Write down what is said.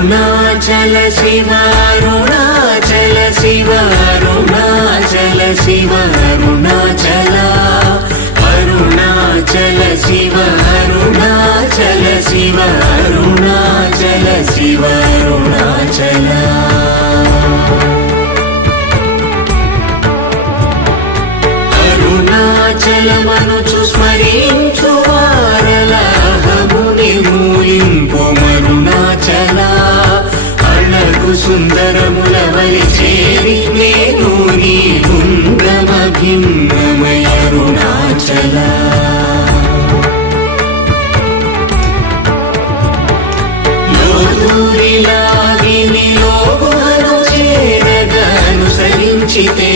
అరుణాచల శివ అరుణాచల శివ అరుణాచల శివ అరుణాచల అరుణాచల శివ అరుణాచల శివ అరుణాచల శివ అరుణాచల అరుణాచలమనుచు స్మరించు వారలహముని మూలింపు మరుణాచల అళగు సుందరముల వలి చేరి నేను నీ గుండ్రమ భిన్నమయ అరుణాచల లోదూరిలాగిని లోగుహను చేరగా అనుసరించితే